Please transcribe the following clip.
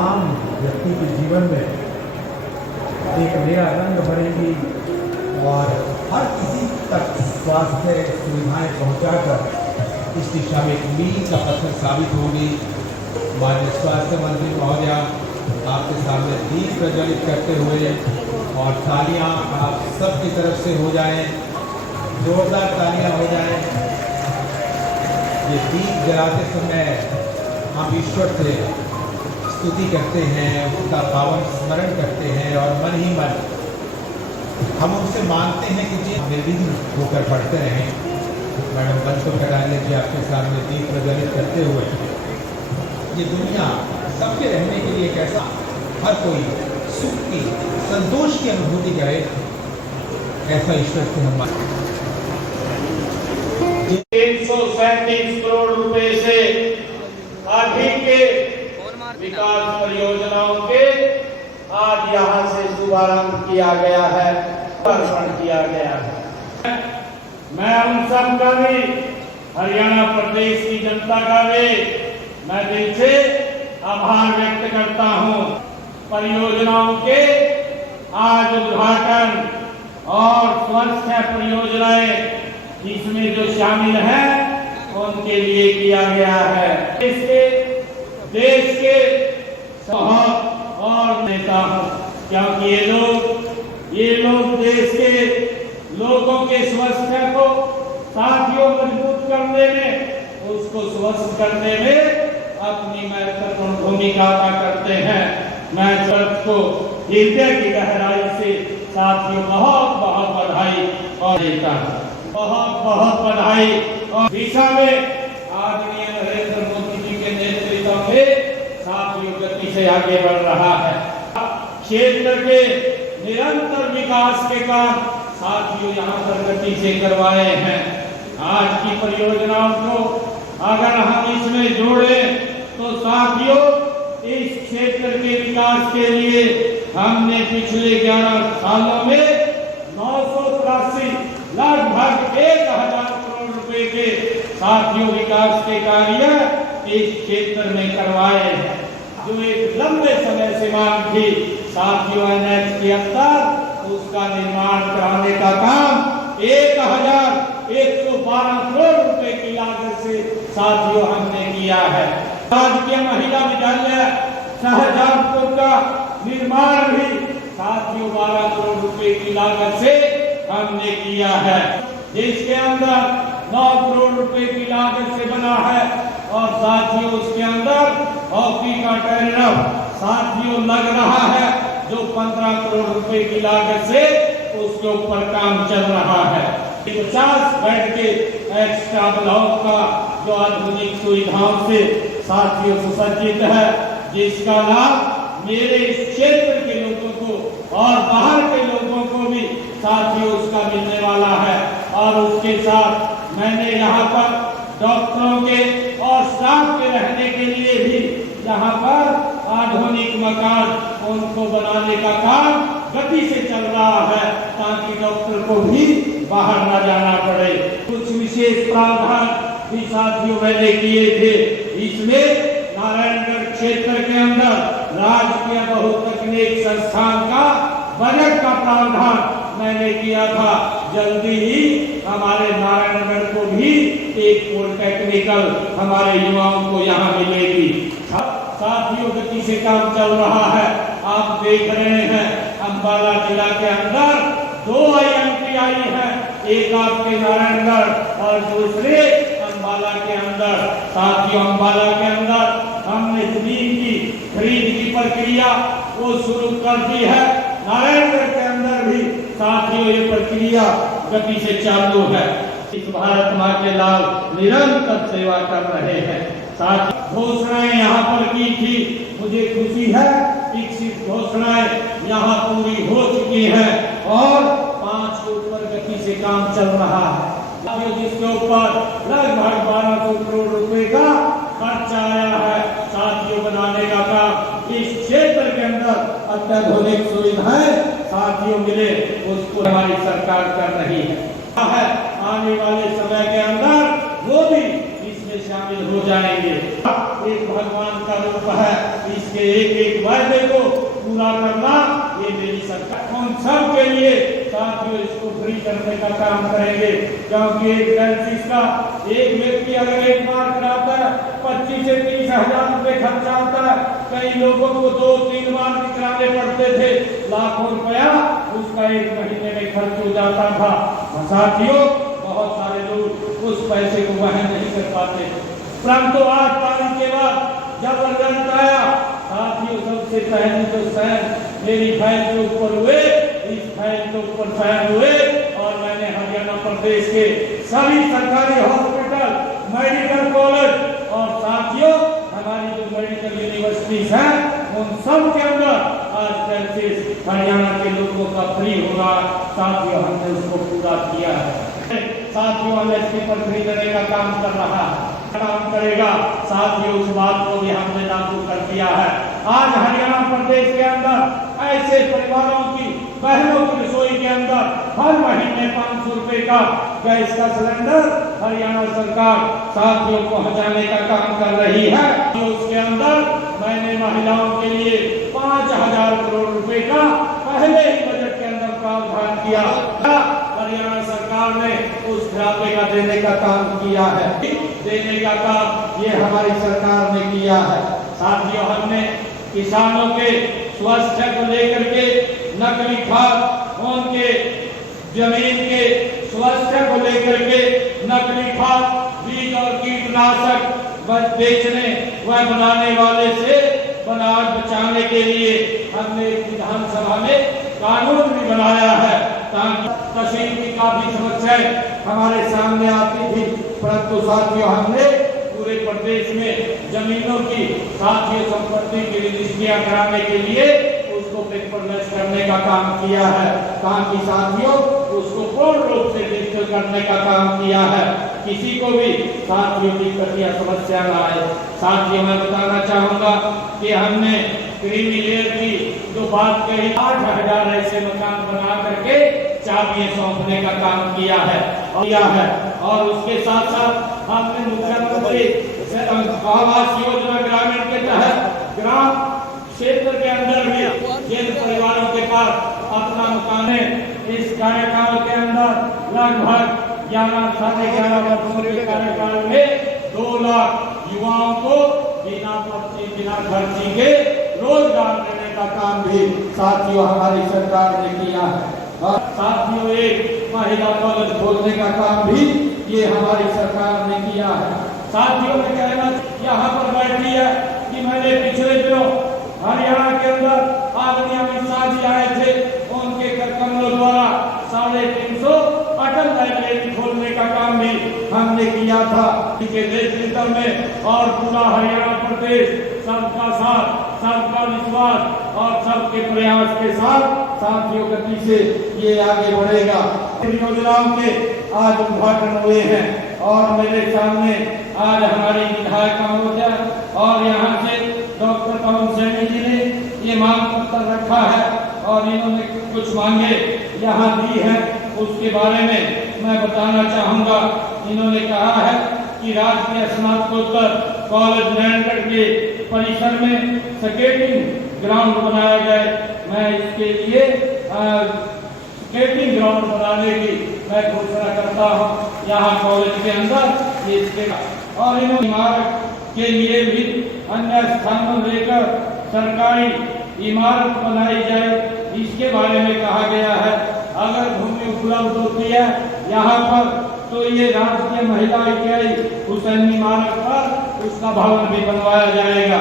आम व्यक्ति के जीवन में एक नया रंग भरेगी और हर किसी तक स्वास्थ्य सुविधाएं पहुंचाकर इस दिशा में एक मील का पत्थर साबित होगी। माननीय स्वास्थ्य मंत्री महोदया आपके सामने दीप प्रज्वलित करते हुए और तालियां आप सबकी तरफ से हो जाएं, जोरदार तालियां हो जाएं। ये दीप जलाते समय हम ईश्वर से स्तुति करते हैं, उसका पावन स्मरण करते हैं और मन ही मन हम उनसे मांगते हैं कि जी निर्विघ्न होकर पढ़ते रहें। मैडम बंसो कटारिया जी आपके सामने दीप प्रज्वलित करते हुए ये दुनिया सबके रहने के लिए कैसा हर कोई सुख की संतोष की अनुभूति करे, ऐसा ईश्वर से हम 337 करोड़ रुपए से अधिक के विकास परियोजनाओं के आज यहाँ से शुभारंभ किया गया है, अर्पण किया गया है। मैं उन सब का भी, हरियाणा प्रदेश की जनता का भी मैं दिल से आभार व्यक्त करता हूँ। परियोजनाओं के आज उद्घाटन और स्वास्थ्य परियोजनाएं इसमें जो शामिल हैं उनके लिए किया गया है। देश के बहुत और नेता हूँ, क्योंकि ये लोग देश के लोगों के स्वास्थ्य को साथियों मजबूत करने में, उसको स्वस्थ करने में अपनी महत्वपूर्ण भूमिका अदा करते हैं। मैं सबको हृदय की गहराई से साथियों बहुत बहुत बधाई और देता हूँ, बहुत बहुत बधाई। और दिशा में आदरणीय नरेंद्र मोदी जी के नेतृत्व में साथियों गति से आगे बढ़ रहा है। क्षेत्र के निरंतर विकास के काम साथियों यहाँ पर गति से करवाए हैं। आज की परियोजनाओं को अगर हम इसमें जोड़े तो साथियों इस क्षेत्र के विकास के लिए हमने पिछले 11 सालों में 983 लगभग 1000 करोड़ रुपए के साथियों विकास के कार्य इस क्षेत्र में करवाए हैं। जो एक लंबे समय से मांग थी साथियों एनएच के अंदर, उसका निर्माण कराने का काम 1112 करोड़ रुपए की लागत से साथियों हमने किया है। राजकीय महिला विद्यालय शाहजहांपुर का निर्माण भी साथियों 12 करोड़ रुपए की लागत से हमने किया है, जिसके अंदर 9 करोड़ रुपए की लागत से बना है। और साथियों उसके अंदर हॉकी का टर्नर साथियों लग रहा है, जो 15 करोड़ रुपए की लागत से उसके ऊपर काम चल रहा है। 50 बेड के एक्स्ट्रा ब्लॉक का जो आधुनिक सुविधाओं से साथियों सुसज्जित है, जिसका लाभ मेरे इस क्षेत्र के लोगों को और बाहर के लोगों को भी साथियों उसका मिलने वाला है। और उसके साथ मैंने यहाँ पर डॉक्टरों के और स्टाफ के रहने के लिए भी यहाँ पर आधुनिक मकान उनको बनाने का काम गति से चल रहा है, ताकि डॉक्टर को भी बाहर न जाना पड़े। कुछ विशेष प्रावधान भी साथियों मैंने किए थे। इसमें नारायणगढ़ क्षेत्र के अंदर राजकीय बहुतकनीक संस्थान का बजट का प्रावधान मैंने किया था। जल्दी ही हमारे नारायणगढ़ को भी एक पॉलिटेक्निकल हमारे युवाओं को यहाँ मिलेगी। साथियों गति से काम चल रहा है। आप देख रहे हैं अंबाला जिला के अंदर 2 IMT है, एक आपके नारायणगढ़ और दूसरे अंबाला के अंदर। साथियों अंबाला के अंदर हमने जमीन की खरीद की प्रक्रिया वो शुरू कर दी है। नारायणगढ़ के अंदर भी साथियों ये प्रक्रिया गति से चालू है। इस भारत माँ के लाल निरंतर सेवा कर रहे हैं। साथ घोषणाएं यहाँ पर की थी, मुझे खुशी है 21 घोषणाएं यहाँ पूरी हो चुकी हैं और 5 के ऊपर गति से काम चल रहा है, जिसके ऊपर लगभग 1200 करोड़ रुपए का खर्चा आया है। साथियों बनाने का काम इस क्षेत्र के अंदर अत्याधुनिक सुविधाएं साथियों मिले, उसको हमारी सरकार कर रही है। आने वाले समय के अंदर वो भी इसमें शामिल हो जाएंगे। एक भगवान का रूप है। इसके एक एक वायदे को पूरा करना ये मेरी सरकार उन सब के लिए साथियों इसको फ्री करने का काम करेंगे, क्योंकि एक डायलिसिस का एक व्यक्ति अगर एक बार कराता है 25 से 30 हजार रुपए खर्चा आता है। कई लोगों को 2-3 बार भी कराने पड़ते थे, लाखों रुपया उसका एक महीने में खर्च हो जाता था। साथियों बहुत सारे लोग उस पैसे को वहन नहीं कर पाते, परंतु 8 तारीख के बाद जब रिजल्ट आया साथियों सबसे पहले तो सैन मेरी फाइल के ऊपर हुए, इस फाइल के ऊपर सैन हुए और मैंने हरियाणा प्रदेश के सभी सरकारी हॉस्पिटल, मेडिकल कॉलेज और साथियों हमारी जो मेडिकल यूनिवर्सिटीज हैं उन सब के अंदर आज डायलिसिस हरियाणा के लोगों का फ्री होगा। साथियों हमने उसको पूरा किया है। साथियों एलएसपी पर फ्री देने का काम कर रहा है, काम करेगा। साथियों उस बात को भी हमने लागू कर दिया है। आज हरियाणा प्रदेश के अंदर ऐसे परिवारों की बहनों की रसोई के अंदर हर महीने 500 रुपए का गैस का सिलेंडर हरियाणा सरकार साथियों को पहुंचाने का काम कर रही है। उसके अंदर मैंने महिलाओं के लिए 5000 करोड़ रुपए का पहले ही बजट के अंदर प्रावधान किया। हरियाणा सरकार ने उस घराटे का देने का काम किया है, देने का काम ये हमारी सरकार ने किया है। साथियों हमने किसानों के स्वास्थ्य को लेकर के नकली खाद, उनके जमीन के स्वास्थ्य को लेकर के नकली खाद, बीज और कीटनाशक बेचने व बनाने वाले से बचाने के लिए हमने विधानसभा में कानून भी बनाया है, ताकि तहसील की काफी समस्याएं हमारे सामने आती थी, परंतु साथियों हमने पूरे प्रदेश में जमीनों की साथियों संपत्ति की रजिस्ट्रियां कराने के लिए उसको पेपरलेस करने का काम किया है, ताकि साथियों उसको पूर्ण रूप से डिजिटल करने का काम किया है, किसी को भी साथियों दिक्कत या समस्या न आए। साथियों मैं बताना चाहूंगा कि हमने क्रीमी लेयर की जो बात कही 8000 ऐसे मकान बना करके चाबियां सौंपने का काम किया है और उसके साथ साथ हमने मुख्यमंत्री आवास योजना ग्रामीण के तहत ग्राम क्षेत्र के अंदर भी जिन परिवारों के पास अपना मकान है, इस कार्यकाल के अंदर लगभग 11-11.5 वर्षों के कार्यकाल में 2 लाख युवाओं को बिना खर्ची के रोजगार देने का काम भी साथियों हमारी सरकार ने किया है। और साथियों एक महिला कॉलेज खोलने का काम भी ये हमारी सरकार ने किया है। साथियों ने कहना यहाँ पर बैठी है कि मैंने पिछले दिनों हरियाणा के अंदर आदरणीय अमित शाह जी आए थे, उनके कमलों द्वारा 350 अटल लाइब्रेरी खोलने का काम भी हमने किया था। इनके नेतृत्व में और पूरा हरियाणा प्रदेश सबका साथ, सबका विश्वास और सबके प्रयास के साथ साथियों गति से ये आगे बढ़ेगा। योजनाओं के आज उद्घाटन हुए हैं और मेरे सामने आज हमारी विधायक महोदय और यहाँ से डॉक्टर पवन सैनी जी ने ये मांग पत्र रखा है और इन्होंने कुछ मांगे यहाँ दी है, उसके बारे में मैं बताना चाहूँगा। इन्होंने कहा है कि राजकीय स्नातकोत्तर कॉलेज नारायणगढ़ के परिसर में स्केटिंग ग्राउंड बनाया जाए। मैं इसके लिए स्केटिंग ग्राउंड बनाने की मैं घोषणा करता हूँ यहाँ कॉलेज के अंदर इसके और इन्होंने इमारत के लिए भी अन्य स्थानों लेकर सरकारी इमारत बनाई जाए। इसके बारे में कहा गया है अगर भूमि उपलब्ध होती है यहाँ पर तो ये राजकीय महिला ITI हुसैनी मार्ग पर उसका भवन भी बनवाया जाएगा।